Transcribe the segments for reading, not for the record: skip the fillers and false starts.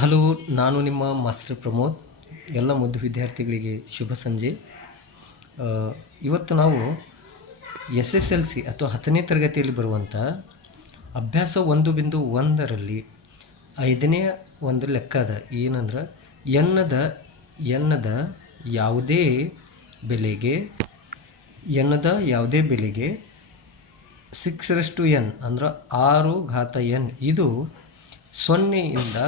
Hello, ನಾನು ನಿಮ್ಮ master Pramod. ಎಲ್ಲ ಮುದ್ದು ವಿದ್ಯಾರ್ಥಿಗಳಿಗೆ ಶುಭ ಸಂಜೆ. ಇವತ್ತು ನಾವು SSLC ಅಥವಾ 10ನೇ ತರಗತಿಯಲ್ಲಿ ಬರುವಂಥ ಅಭ್ಯಾಸ 1.1ರಲ್ಲಿ 5ನೇ ಒಂದು ಲೆಕ್ಕ ಅದ. ಏನಂದ್ರೆ ಎನ್ನದ ಯಾವುದೇ ಬೆಲೆಗೆ 6n ಅಂದ್ರೆ 6n ಇದು 0ಯಿಂದ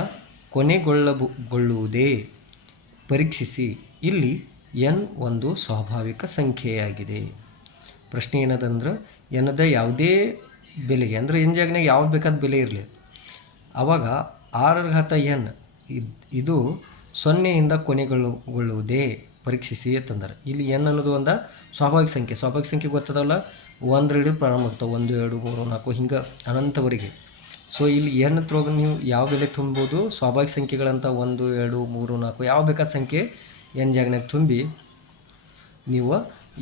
ಕೊನೆಗೊಳ್ಳುವುದೇ ಪರೀಕ್ಷಿಸಿ. ಇಲ್ಲಿ n ಒಂದು ಸ್ವಾಭಾವಿಕ ಸಂಖ್ಯೆಯಾಗಿದೆ. ಪ್ರಶ್ನೆ ಏನದಂದ್ರೆ ಎನ್ನದ ಯಾವುದೇ ಬೆಲೆಗೆ ಅಂದರೆ n ಜಾಗನಾಗ ಯಾವ್ದು ಬೇಕಾದ ಬೆಲೆ ಇರಲಿ, ಆವಾಗ 6n ಇದು 0ಯಿಂದ ಕೊನೆಗೊಳ್ಳುವುದೇ ಪರೀಕ್ಷಿಸಿ ಅಂತಂದ್ರೆ ಇಲ್ಲಿ n ಅನ್ನೋದು ಒಂದು ಸ್ವಾಭಾವಿಕ ಸಂಖ್ಯೆ ಗೊತ್ತದಲ್ಲ. 1 ಹಿಡಿದು ಪ್ರಾರಂಭ ಆಗ್ತಾವೆ, 1 2 3 4 ಹಿಂಗೆ ಅನಂತವರೆಗೆ. ಸೊ ಇಲ್ಲಿ n ಹತ್ರೊಳಗೆ ನೀವು ಯಾವ ಬೆಲೆ ತುಂಬೋದು, ಸ್ವಾಭಾವಿಕ ಸಂಖ್ಯೆಗಳಂತ 1 2 3 4 ಯಾವ ಬೇಕಾದ ಸಂಖ್ಯೆ n ಜಾಗನಾಗ ತುಂಬಿ ನೀವು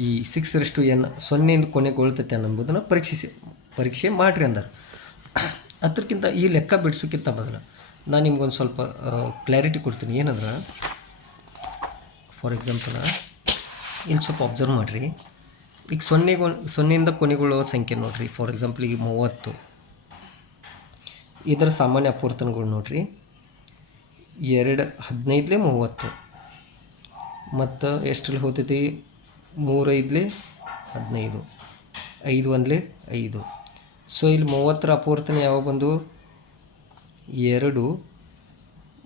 ಈ 6n 0ಯಿಂದ ಕೊನೆಗೊಳ್ತೈತೆ ಅನ್ನೋದನ್ನು ಪರೀಕ್ಷೆ ಮಾಡಿರಿ ಅಂತಾರೆ. ಅದಕ್ಕಿಂತ ಈ ಲೆಕ್ಕ ಬಿಡಿಸೋಕ್ಕಿಂತ ಮೊದಲು ನಾನು ನಿಮ್ಗೊಂದು ಸ್ವಲ್ಪ ಕ್ಲಾರಿಟಿ ಕೊಡ್ತೀನಿ. ಏನಂದ್ರೆ ಫಾರ್ ಎಕ್ಸಾಂಪಲ್ ಇಲ್ಲಿ ಸ್ವಲ್ಪ ಅಬ್ಸರ್ವ್ ಮಾಡಿರಿ. ಈಗ 0ಯಿಂದ ಕೊನೆಗೊಳ್ಳುವ ಸಂಖ್ಯೆ ನೋಡಿರಿ. ಫಾರ್ ಎಕ್ಸಾಂಪಲ್ ಈಗ 30, ಇದರ ಸಾಮಾನ್ಯ ಅಪವರ್ತನಗಳು ನೋಡಿರಿ. 2 15 30 ಮತ್ತು ಎಷ್ಟರಲ್ಲಿ ಹೋಗ್ತೈತಿ, 3 5 15, 5 1 5. ಸೊ ಇಲ್ಲಿ 30ರ ಅಪವರ್ತನ ಯಾವ ಬಂದು 2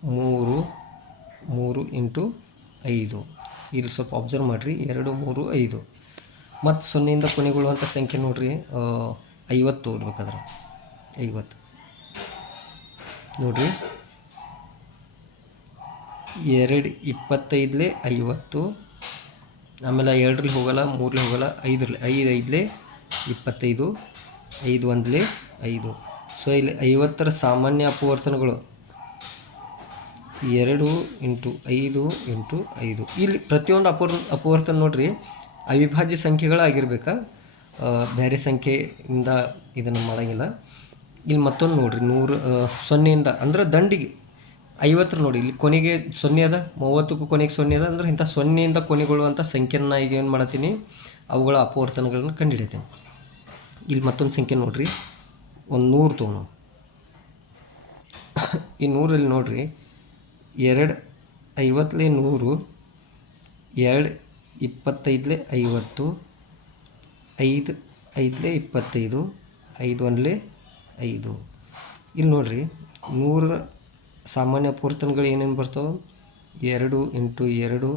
3 3 ಇಂಟು 5. ಇಲ್ಲಿ ಸ್ವಲ್ಪ ಅಬ್ಸರ್ವ್ ಮಾಡಿರಿ. 2 3 5 ಮತ್ತು 0ಯಿಂದ ಕೊನೆಗೊಳ್ಳುವಂಥ ಸಂಖ್ಯೆ ನೋಡಿರಿ. 50 ಇರ್ಬೇಕಾದ್ರೆ 50 ನೋಡಿರಿ. 2 25 50, ಆಮೇಲೆ 2ರಲ್ಲಿ ಹೋಗಲ್ಲ, 3ರಲ್ಲಿ ಹೋಗಲ್ಲ, 5ರಲ್ಲಿ 5 5 25, 5 1 5. ಸೊ ಇಲ್ಲಿ 50ರ ಸಾಮಾನ್ಯ ಅಪವರ್ತನಗಳು 2 ಇಂಟು 5 ಇಂಟು 5. ಇಲ್ಲಿ ಪ್ರತಿಯೊಂದು ಅಪವರ್ತನ ನೋಡಿರಿ ಅವಿಭಾಜ್ಯ ಸಂಖ್ಯೆಗಳಾಗಿರ್ಬೇಕಾ, ಬೇರೆ ಸಂಖ್ಯೆಯಿಂದ ಇದನ್ನು ಮಾಡೋಂಗಿಲ್ಲ. ಇಲ್ಲಿ ಮತ್ತೊಂದು ನೋಡಿರಿ, 0ಯಿಂದ ಅಂದ್ರೆ ದಂಡಿಗೆ 50 ನೋಡಿ. ಇಲ್ಲಿ ಕೊನೆಗೆ 0 ಅದ, 30ಕ್ಕೂ ಕೊನೆಗೆ 0 ಅದ ಅಂದ್ರೆ ಇಂಥ 0ಯಿಂದ ಕೊನೆಗೊಳ್ಳುವಂಥ ಸಂಖ್ಯೆನ ಈಗ ಏನು ಮಾಡತ್ತೀನಿ, ಅವುಗಳ ಅಪವರ್ತನಗಳನ್ನು ಕಂಡುಹಿಡಿತೀನಿ. ಇಲ್ಲಿ ಮತ್ತೊಂದು ಸಂಖ್ಯೆ ನೋಡಿರಿ, ಒಂದು 100 ತೊಗೊಂಡು ಈ 100ರಲ್ಲಿ ನೋಡಿರಿ 2 50 100, 2 25 50, 5 5 25, 5 1 5. ಇಲ್ಲಿ ನೋಡಿರಿ 100ರ ಸಾಮಾನ್ಯ ಅಪವರ್ತನಗಳು ಏನೇನು ಬರ್ತಾವೆ, 2 ಇಂಟು 2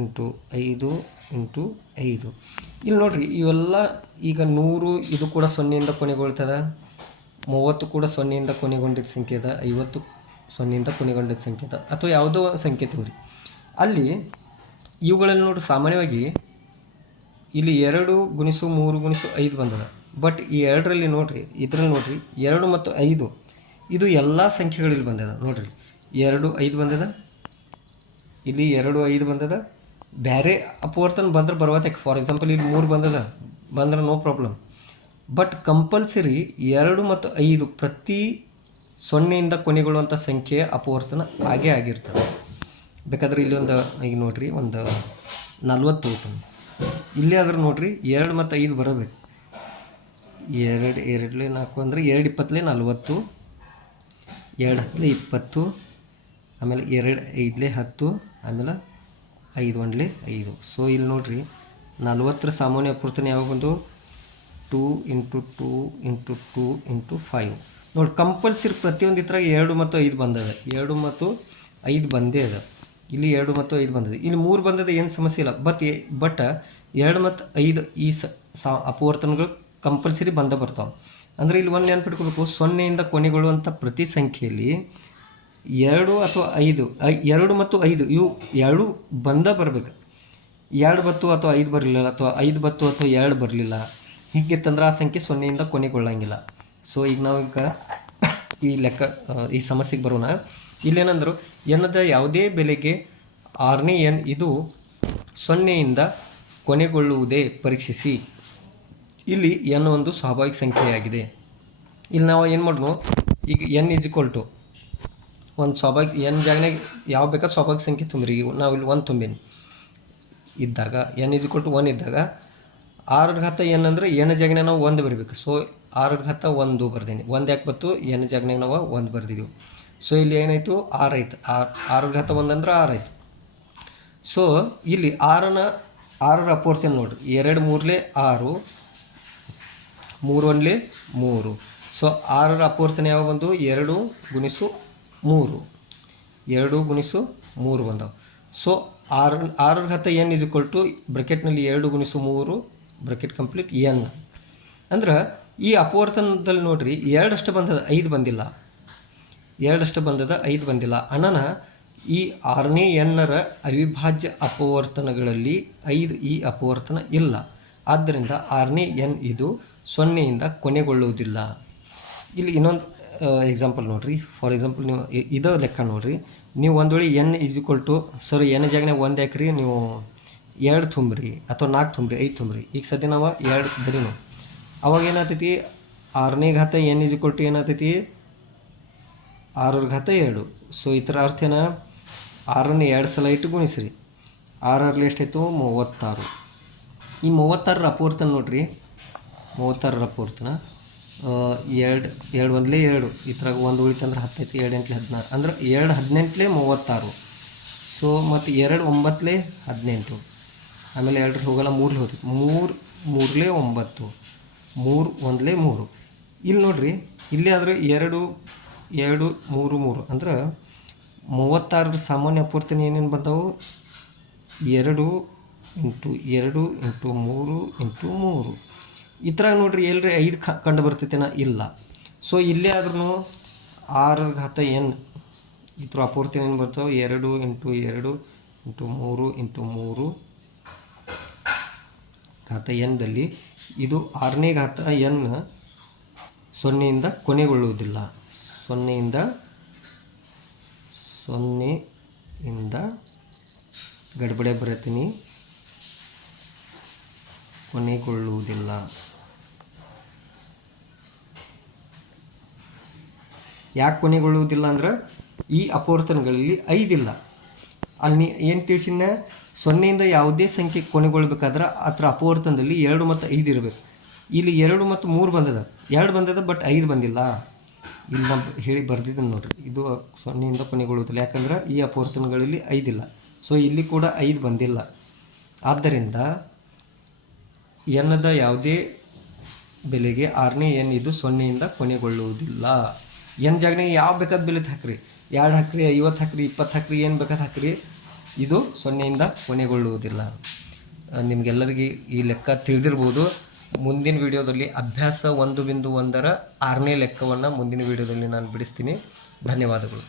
ಇಂಟು 5 ಇಂಟು 5. ಇಲ್ಲಿ ನೋಡಿರಿ ಇವೆಲ್ಲ ಈಗ 100 ಇದು ಕೂಡ 0ಯಿಂದ ಕೊನೆಗೊಳ್ತದೆ, 30 ಕೂಡ 0ಯಿಂದ ಕೊನೆಗೊಂಡಿದ್ದ ಸಂಖ್ಯೆ ಅದ, 50 0ಯಿಂದ ಕೊನೆಗೊಂಡಿದ್ದ ಸಂಖ್ಯೆ ಅದ, ಅಥವಾ ಯಾವುದೋ ಒಂದು ಸಂಖ್ಯೆ ತಗೋರಿ. ಅಲ್ಲಿ ಇವುಗಳಲ್ಲಿ ನೋಡಿ ಸಾಮಾನ್ಯವಾಗಿ ಇಲ್ಲಿ 2 ಗುಣಿಸು 3 ಗುಣಿಸು 5 ಬಂದದ. ಬಟ್ ಈ 2ರಲ್ಲಿ ನೋಡಿರಿ, ಇದರಲ್ಲಿ ನೋಡಿರಿ 2 ಮತ್ತು 5 ಇದು ಎಲ್ಲ ಸಂಖ್ಯೆಗಳಲ್ಲಿ ಬಂದದ. ನೋಡಿರಿ 2 5 ಬಂದದ, ಇಲ್ಲಿ 2 5 ಬಂದದ. ಬೇರೆ ಅಪವರ್ತನ ಬಂದ್ರೆ ಬರವತ್ತಕ್ಕೆ. ಫಾರ್ ಎಕ್ಸಾಂಪಲ್ ಇಲ್ಲಿ 3 ಬಂದ್ರೆ ನೋ ಪ್ರಾಬ್ಲಮ್. ಬಟ್ ಕಂಪಲ್ಸರಿ 2 ಮತ್ತು 5 ಪ್ರತಿ 0ಯಿಂದ ಕೊನೆಗೊಳ್ಳುವಂಥ ಸಂಖ್ಯೆಯ ಅಪವರ್ತನ ಹಾಗೇ ಆಗಿರ್ತದೆ. ಬೇಕಾದ್ರೆ ಇಲ್ಲಿ ಈಗ ನೋಡಿರಿ ಒಂದು 40 ಹೋಗ್ತಾನೆ. ಇಲ್ಲೇ ಆದ್ರೆ ನೋಡಿರಿ 2 ಮತ್ತು 5 ಬರಬೇಕು. 2 2 4 ಅಂದರೆ 2 20 40, 2 10 20, ಆಮೇಲೆ 2 5 10, ಆಮೇಲೆ 5 1 5. ಸೊ ಇಲ್ಲಿ ನೋಡಿರಿ 40ರ ಸಾಮಾನ್ಯ ಅಪವರ್ತನ ಯಾವಾಗ ಬಂದು 2 ಇಂಟು 2 ಇಂಟು 2 ಇಂಟು 5. ನೋಡಿ ಕಂಪಲ್ಸರಿ ಪ್ರತಿಯೊಂದು ಇದ್ರಾಗ 2 ಮತ್ತು 5 ಬಂದದ, 2 ಮತ್ತು 5 ಬಂದೇ ಅದ. ಇಲ್ಲಿ 2 ಮತ್ತು 5 ಬಂದದೆ, ಇಲ್ಲಿ 3 ಬಂದದ, ಏನು ಸಮಸ್ಯೆ ಇಲ್ಲ. ಬಟ್ 2 ಮತ್ತು 5 ಈ ಅಪವರ್ತನಗಳು ಕಂಪಲ್ಸರಿ ಬರ್ತಾವೆ. ಅಂದರೆ ಇಲ್ಲಿ ಒಂದು ನೆನ್ಪಿಟ್ಕೋಬೇಕು, 0ಯಿಂದ ಕೊನೆಗೊಳ್ಳುವಂಥ ಪ್ರತಿ ಸಂಖ್ಯೆಯಲ್ಲಿ 2 ಅಥವಾ 5 2 ಮತ್ತು 5 ಇವು 2 ಬರಬೇಕು. 2 ಬತ್ತು ಅಥವಾ 5 ಬರಲಿಲ್ಲ, ಅಥವಾ 5 ಬತ್ತು ಅಥವಾ 2 ಬರಲಿಲ್ಲ, ಹೀಗಿತ್ತಂದ್ರೆ ಆ ಸಂಖ್ಯೆ 0ಯಿಂದ ಕೊನೆಗೊಳ್ಳಂಗಿಲ್ಲ. ಸೊ ಈಗ ನಾವೀಗ ಈ ಸಮಸ್ಯೆಗೆ ಬರೋಣ. ಇಲ್ಲೇನಂದ್ರು ಎನ್ನದ ಯಾವುದೇ ಬೆಲೆಗೆ 6ನೇ n ಇದು 0ಯಿಂದ ಕೊನೆಗೊಳ್ಳುವುದೇ ಪರೀಕ್ಷಿಸಿ. ಇಲ್ಲಿ n ಒಂದು ಸ್ವಾಭಾವಿಕ ಸಂಖ್ಯೆಯಾಗಿದೆ. ಇಲ್ಲಿ ನಾವು ಏನು ಮಾಡೋಣ, ಈಗ n = ಒಂದು ಸ್ವಾಭಾವಿಕ ಎನ್ ಜಾಗನಾಗ ಯಾವ ಬೇಕಾದ ಸ್ವಾಭಾವಿಕ ಸಂಖ್ಯೆ ತುಂಬ್ರಿ. ನಾವು ಇಲ್ಲಿ 1 ತುಂಬೀನಿ ಇದ್ದಾಗ n = 1 ಇದ್ದಾಗ 6 ಘಾತ n ಅಂದರೆ n ಜಾಗನಾಗ ನಾವು 1 ಬರಬೇಕು. ಸೊ 6 ಘಾತ 1 ಬರ್ದೀನಿ. 1 ಯಾಕೆ ಬಂತು? n ಜಾಗನಾಗ ನಾವು 1 ಬರ್ದಿದ್ದೀವಿ. ಸೊ ಇಲ್ಲಿ ಏನಾಯಿತು? 6 ಆಯ್ತು. 6 ಘಾತ 1 ಅಂದ್ರೆ 6 ಆಯಿತು. ಸೊ ಇಲ್ಲಿ 6ರ ಅಪವರ್ತನ ನೋಡಿರಿ. 2 3 6, 3 1 3. ಸೊ 6ರ ಅಪವರ್ತನ ಯಾವ ಬಂದು? 2 × 3. 2 × 3 ಬಂದವು. ಸೊ 6 ಘಾತ n ಬ್ರ್ಯಾಕೆಟ್ನಲ್ಲಿ 2 × 3 ಬ್ರ್ಯಾಕೆಟ್ ಕಂಪ್ಲೀಟ್ n. ಅಂದ್ರೆ ಈ ಅಪವರ್ತನದಲ್ಲಿ ನೋಡಿರಿ 2 ಅಷ್ಟು ಬಂದದ, 5 ಬಂದಿಲ್ಲ. 2 ಅಷ್ಟು ಬಂದದ, 5 ಬಂದಿಲ್ಲ. ಅಣ್ಣನ ಈ 6ನೇ n-ರ ಅವಿಭಾಜ್ಯ ಅಪವರ್ತನಗಳಲ್ಲಿ 5 ಈ ಅಪವರ್ತನ ಇಲ್ಲ. ಆದ್ದರಿಂದ 6ನೇ n ಇದು 0ಯಿಂದ ಕೊನೆಗೊಳ್ಳುವುದಿಲ್ಲ. ಇಲ್ಲಿ ಇನ್ನೊಂದು ಎಕ್ಸಾಂಪಲ್ ನೋಡಿರಿ. ಫಾರ್ ಎಕ್ಸಾಂಪಲ್ ನೀವು ಇದರ ಲೆಕ್ಕ ನೋಡಿರಿ. ನೀವು ಒಂದು ವೇಳೆ n ಸರ್ n ಜಾಗನಾಗ 1 ಹಾಕ್ರಿ, ನೀವು 2 ತುಂಬ್ರಿ ಅಥವಾ 4 ತುಂಬ್ರಿ, 5 ತುಂಬ್ರಿ. ಈಗ ಸದ್ಯ ನಾವು 2 ಬರೀನು. ಅವಾಗ ಏನಾಗ್ತೈತಿ? 6ನೇ ಘಾತ n ಏನಾಗ್ತೈತಿ? 6ರ ಘಾತ 2. ಸೊ ಇದರ ಅರ್ಥ ಏನ? 6ನ್ನು 2 ಸಲ ಇಟ್ಟು ಗುಣಿಸ್ರಿ. 6ರಲ್ಲಿ ಎಷ್ಟಾಯಿತು? 36. ಈ 36ರ ಅಪವರ್ತನ ನೋಡಿರಿ. 36ರ ಅಪವರ್ತನ 2 1 2. ಈ ಥರ 1 ಉಳಿತಂದ್ರೆ 10 ಆಯ್ತು. 2 8 16 ಅಂದ್ರೆ 2 18 36. ಸೊ ಮತ್ತು 2 9 18. ಆಮೇಲೆ 2 ಹೋಗಲ್ಲ, 3 ಹೋಗ್ತೈತಿ. 3 3 9, 3 1 3. ಇಲ್ಲಿ ನೋಡಿರಿ, ಇಲ್ಲಿ ಆದರೆ 2 2 3 3 ಅಂದ್ರೆ 36ರ ಸಾಮಾನ್ಯ ಅಪವರ್ತನ ಏನೇನು ಬಂದವು? 2 × 2 × 3 × 3. ಈ ಥರ ನೋಡಿರಿ. ಎಲ್ಲರಿ 5 ಕಂಡು ಬರ್ತೈತೇನ? ಇಲ್ಲ. ಸೊ ಇಲ್ಲೇ ಆದ್ರೂ 6ರ ಘಾತ n ಈ ಥರ ಅಪವರ್ತನ ಏನು ಬರ್ತಾವೆ? 2 × 2 × 3 × 3 ಘಾತ n-ದಲ್ಲಿ ಇದು 6ನೇ ಘಾತ n 0ಯಿಂದ ಕೊನೆಗೊಳ್ಳುವುದಿಲ್ಲ. 0ಯಿಂದ ಗಡ್ಬಡೆ ಬರೀತೀನಿ, ಕೊನೆಗೊಳ್ಳುವುದಿಲ್ಲ. ಯಾಕೆ ಕೊನೆಗೊಳ್ಳುವುದಿಲ್ಲ ಅಂದ್ರೆ ಈ ಅಪವರ್ತನಗಳಲ್ಲಿ 5 ಇಲ್ಲ. ಅಲ್ಲಿ ಏನು ತಿಳಿಸಿನ? 0ಯಿಂದ ಯಾವುದೇ ಸಂಖ್ಯೆ ಕೊನೆಗೊಳ್ಬೇಕಾದ್ರೆ ಅದರ ಅಪವರ್ತನದಲ್ಲಿ 2 ಮತ್ತು 5 ಇರಬೇಕು. ಇಲ್ಲಿ 2 ಮತ್ತು 3 ಬಂದದ, 2 ಬಂದದ, ಬಟ್ 5 ಬಂದಿಲ್ಲ. ಇಲ್ಲಿ ನಾನು ಹೇಳಿ ಬರ್ದಿದ್ದೀನಿ ನೋಡಿರಿ. ಇದು 0ಯಿಂದ ಕೊನೆಗೊಳ್ಳುವುದಿಲ್ಲ. ಯಾಕಂದ್ರೆ ಈ ಅಪವರ್ತನಗಳಲ್ಲಿ 5 ಇಲ್ಲ. ಸೊ ಇಲ್ಲಿ ಕೂಡ 5 ಬಂದಿಲ್ಲ. ಆದ್ದರಿಂದ n-ದ ಯಾವುದೇ ಬೆಲೆಗೆ 6ನೇ n ಇದು 0ಯಿಂದ ಕೊನೆಗೊಳ್ಳುವುದಿಲ್ಲ. n ಜಾಗನಾಗ ಯಾವ ಬೇಕಾದ ಬೆಲೆ ಹಾಕ್ರಿ, 2 ಹಾಕ್ರಿ, 50 ಹಾಕ್ರಿ, 20 ಹಾಕ್ರಿ, ಏನು ಬೇಕಾದ ಹಾಕ್ರಿ, ಇದು 0ಯಿಂದ ಕೊನೆಗೊಳ್ಳುವುದಿಲ್ಲ. ನಿಮಗೆಲ್ಲರಿಗೆ ಈ ಲೆಕ್ಕ ತಿಳಿದಿರ್ಬೋದು. ಮುಂದಿನ ವಿಡಿಯೋದಲ್ಲಿ ಅಭ್ಯಾಸ 1.1ರ 6ನೇ ಲೆಕ್ಕವನ್ನು ಮುಂದಿನ ವಿಡಿಯೋದಲ್ಲಿ ನಾನು ಬಿಡಿಸ್ತೀನಿ. ಧನ್ಯವಾದಗಳು.